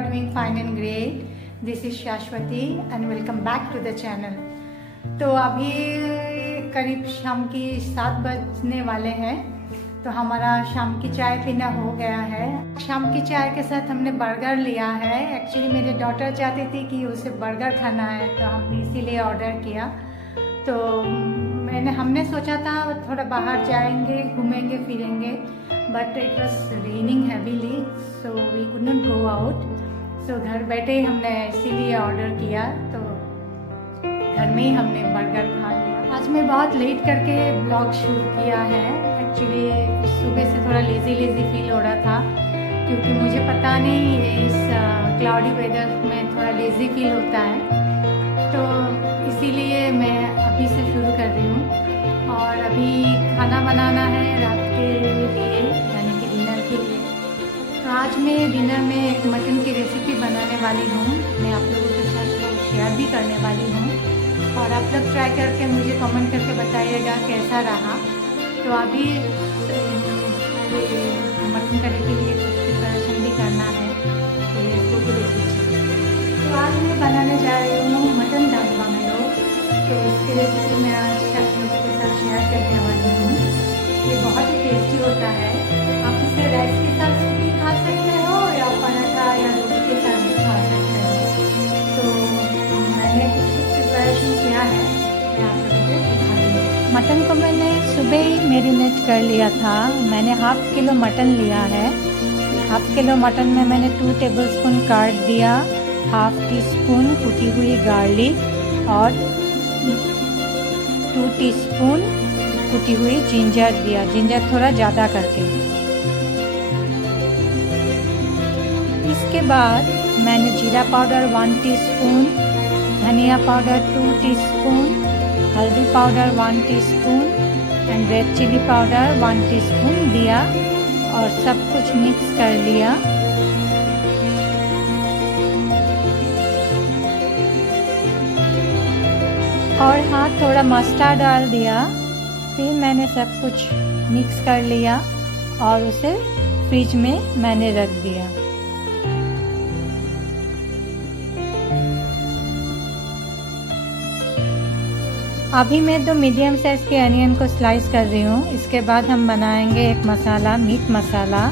are doing fine and great. This is Shashwati and welcome back to the channel. तो अभी करीब शाम की 7 बजने वाले हैं, तो हमारा शाम की चाय पीना हो गया है। शाम की चाय के साथ हमने बर्गर लिया है। एक्चुअली मेरी डॉटर चाहती थी कि उसे बर्गर खाना है, तो हमने इसीलिए ऑर्डर किया। तो हमने सोचा था थोड़ा बाहर जाएंगे, घूमेंगे फिरेंगे, but it was raining heavily, so we could not go out. So घर बैठे ही हमने इसीलिए ऑर्डर किया, तो घर में ही हमने बर्गर खा लिया। आज मैं बहुत लेट करके ब्लॉग शूट किया है। एक्चुअली सुबह से थोड़ा लेज़ी फील हो रहा था, क्योंकि मुझे पता नहीं इस क्लाउडी वेदर में थोड़ा लेज़ी फील होता है, तो इसीलिए मैं अभी से शुरू कर रही हूँ। और अभी खाना बनाना है रात के लिए, यानी कि डिनर के लिए। तो आज मैं डिनर में एक मटन की रेसिपी बनाने वाली हूँ। मैं आप लोगों के साथ वो शेयर भी करने वाली हूँ, और आप लोग ट्राई करके मुझे कमेंट करके बताइएगा कैसा रहा। तो अभी मटन करी के लिए कुछ प्रिपरेशन भी करना है, तो इसको भी देख लीजिए। तो आज मैं बनाने जा रही हूँ मटन डक बंगलो। तो इसकी रेसिपी मैं आज आप लोगों के साथ शेयर करने वाली हूँ। ये बहुत ही टेस्टी होता है। आप इसे राइस के साथ भी खा सकते हो, या पराठा या रोटी के साथ भी खा सकते हो। तो मैंने कुछ प्रिपरेशन किया है, मैं आप लोगों को दिखा रही हूँ। मटन को मैंने सुबह ही मैरिनेट कर लिया था। मैंने हाफ किलो मटन लिया है। हाफ किलो मटन में मैंने 2 टेबलस्पून कर्ड दिया, हाफ टी स्पून कुटी हुई गार्लिक और 2 टीस्पून कुटी हुई जिंजर दिया, जिंजर थोड़ा ज़्यादा करके। इसके बाद मैंने जीरा पाउडर 1 टीस्पून, धनिया पाउडर 2 टीस्पून, हल्दी powder 1 teaspoon and red chilli powder 1 teaspoon दिया, और सब कुछ मिक्स कर लिया। और हाँ, थोड़ा मस्टर्ड डाल दिया। फिर मैंने सब कुछ मिक्स कर लिया और उसे फ्रिज में मैंने रख दिया। अभी मैं 2 मीडियम साइज के अनियन को स्लाइस कर रही हूँ। इसके बाद हम बनाएंगे एक मसाला, मीट मसाला।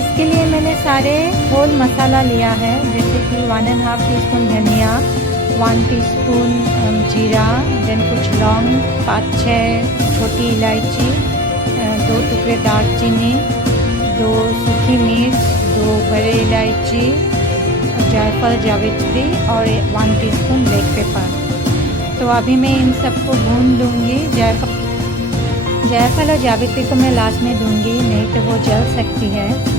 इसके लिए मैंने सारे होल मसाला लिया है, जैसे कि 1.5 टीस्पून धनिया, 1 टीस्पून जीरा, देन कुछ लौंग, 5-6 छोटी इलायची, 2 टुकड़े दालचीनी, 2 सूखी मिर्च, 2 बड़े इलायची, जायफल जावित्री और 1 टीस्पून ब्लैक पेपर। तो अभी मैं इन सबको भून लूँगी। जायफल और जावित्री को मैं लास्ट में दूँगी, नहीं तो वो जल सकती है।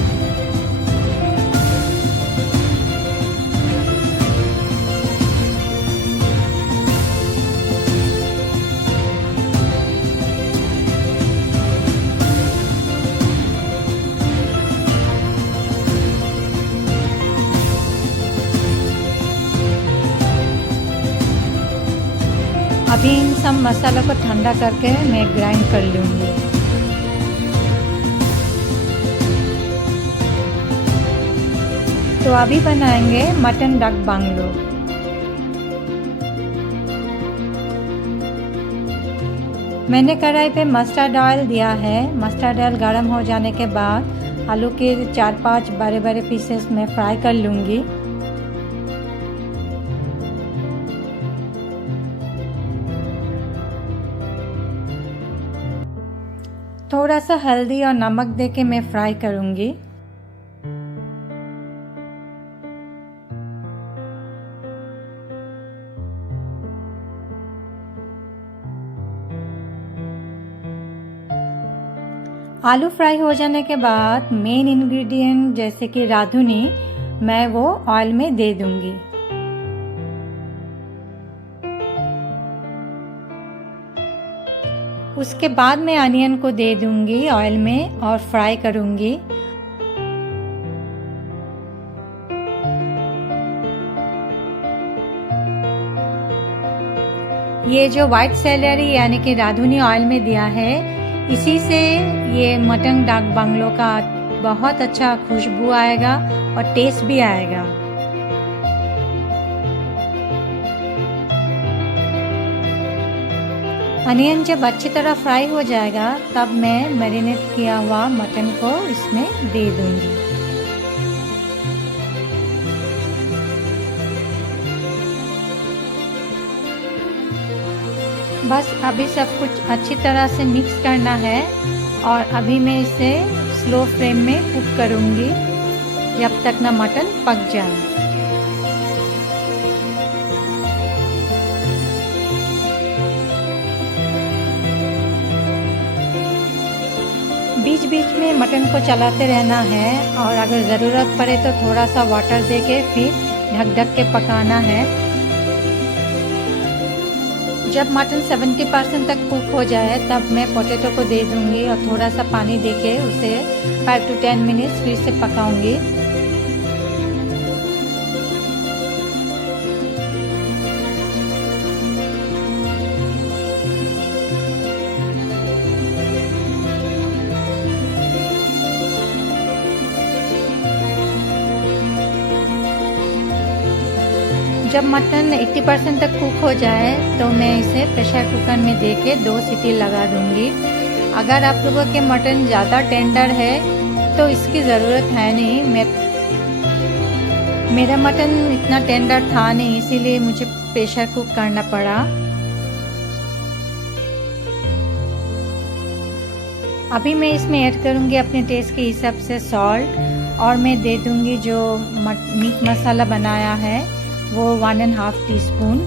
अभी इन सब मसालों को ठंडा करके मैं ग्राइंड कर लूँगी। तो अभी बनाएंगे मटन डक बांग्लो। मैंने कढ़ाई पे मस्टर्ड ऑयल दिया है। मस्टर्ड ऑयल गर्म हो जाने के बाद आलू के 4-5 बड़े बड़े पीसेस में फ्राई कर लूँगी। थोड़ा सा हल्दी और नमक देके मैं फ्राई करूंगी। आलू फ्राई हो जाने के बाद मेन इंग्रेडिएंट जैसे कि राधुनी, मैं वो ऑयल में दे दूंगी। उसके बाद मैं अनियन को दे दूंगी ऑयल में और फ्राई करूंगी। ये जो व्हाइट सेलेरी यानी कि राधुनी ऑयल में दिया है, इसी से ये मटन डक बांग्लो का बहुत अच्छा खुशबू आएगा और टेस्ट भी आएगा। अनियन जब अच्छी तरह फ्राई हो जाएगा तब मैं मैरिनेट किया हुआ मटन को इसमें दे दूंगी। बस अभी सब कुछ अच्छी तरह से मिक्स करना है और अभी मैं इसे स्लो फ्लेम में कुक करूंगी जब तक ना मटन पक जाए। बीच बीच में मटन को चलाते रहना है और अगर ज़रूरत पड़े तो थोड़ा सा वाटर देके फिर ढक के पकाना है। जब मटन 70% तक कुक हो जाए तब मैं पोटैटो को दे दूंगी और थोड़ा सा पानी देके उसे 5 to 10 मिनट्स फिर से पकाऊंगी। जब मटन 80% तक कुक हो जाए तो मैं इसे प्रेशर कुकर में देके 2 सीटी लगा दूंगी। अगर आप लोगों के मटन ज़्यादा टेंडर है तो इसकी ज़रूरत है नहीं। मेरा मटन इतना टेंडर था नहीं, इसीलिए मुझे प्रेशर कुक करना पड़ा। अभी मैं इसमें ऐड करूंगी अपने टेस्ट के हिसाब से सॉल्ट और मैं दे दूंगी जो मीट मसाला बनाया है वो 1.5 टीस्पून।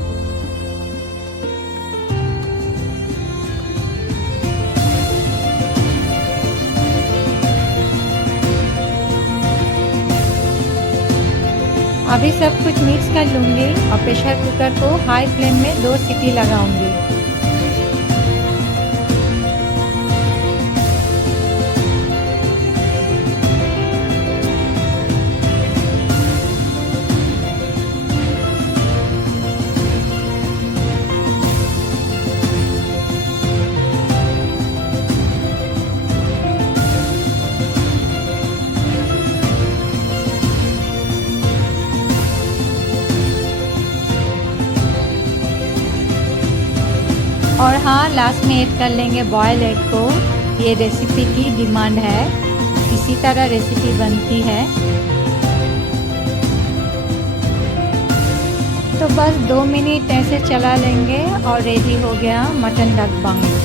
अभी सब कुछ मिक्स कर लूंगी और प्रेशर कुकर को हाई फ्लेम में 2 सीटी लगाऊंगी। और हाँ, लास्ट में ऐड कर लेंगे बॉयल एग को। ये रेसिपी की डिमांड है, इसी तरह रेसिपी बनती है। तो बस 2 मिनट ऐसे चला लेंगे और रेडी हो गया मटन डक बांगलो।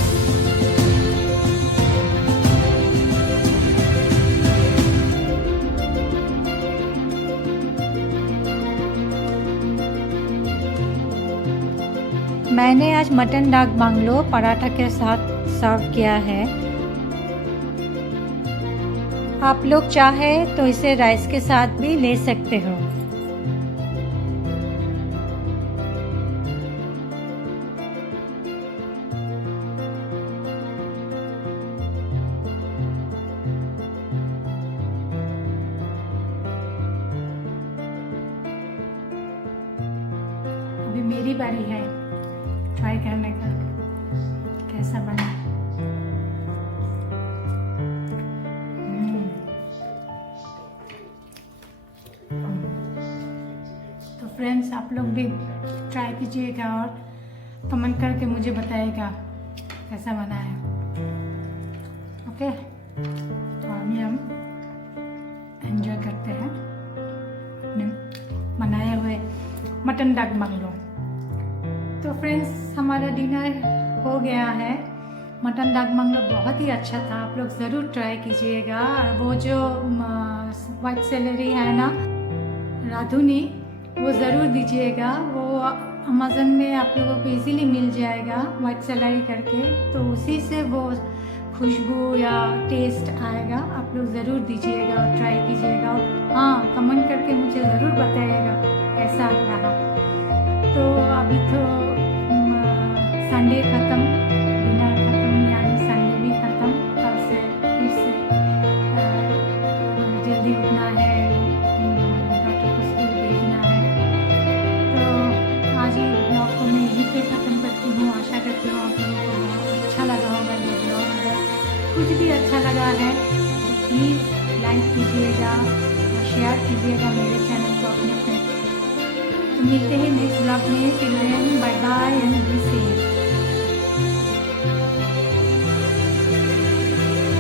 मैंने आज मटन डक बांगलो पराठा के साथ सर्व किया है। आप लोग चाहे तो इसे राइस के साथ भी ले सकते हो। अभी मेरी बारी है ट्राई करने का, कैसा बना। तो फ्रेंड्स, आप लोग भी ट्राई कीजिएगा और कमेंट करके मुझे बताइएगा कैसा बना है। ओके, तो अभी हम एंजॉय करते हैं अपने बनाए हुए मटन डक बांगलो। तो फ्रेंड्स, हमारा डिनर हो गया है। मटन डक बांगलो बहुत ही अच्छा था, आप लोग ज़रूर ट्राई कीजिएगा। वो जो वाइट सेलेरी है ना, राधुनी, वो ज़रूर दीजिएगा। वो अमेज़न में आप लोगों को इजीली मिल जाएगा वाइट सेलेरी करके, तो उसी से वो खुशबू या टेस्ट आएगा। आप लोग ज़रूर दीजिएगा और ट्राई कीजिएगा। हाँ, कमेंट करके मुझे ज़रूर बताइएगा कैसा रहा। तो अभी तो संडे ख़त्म, डिनर ख़त्म, यानी संडे भी ख़त्म। कल से फिर से जल्दी उठना है, डॉक्टर को स्कूल भेजना है। तो आज ही ब्लॉग को मैं यहीं पे ख़त्म करती हूँ। आशा करती हूँ आप लोगों को बहुत अच्छा लगा होगा ये ब्लॉग। अगर कुछ भी अच्छा लगा है तो प्लीज़ लाइक कीजिएगा और शेयर कीजिएगा मेरे चैनल को अपने फ्रेंड। तो मिलते हैं नेक्स्ट ब्लॉग में। Till then bye bye and be safe.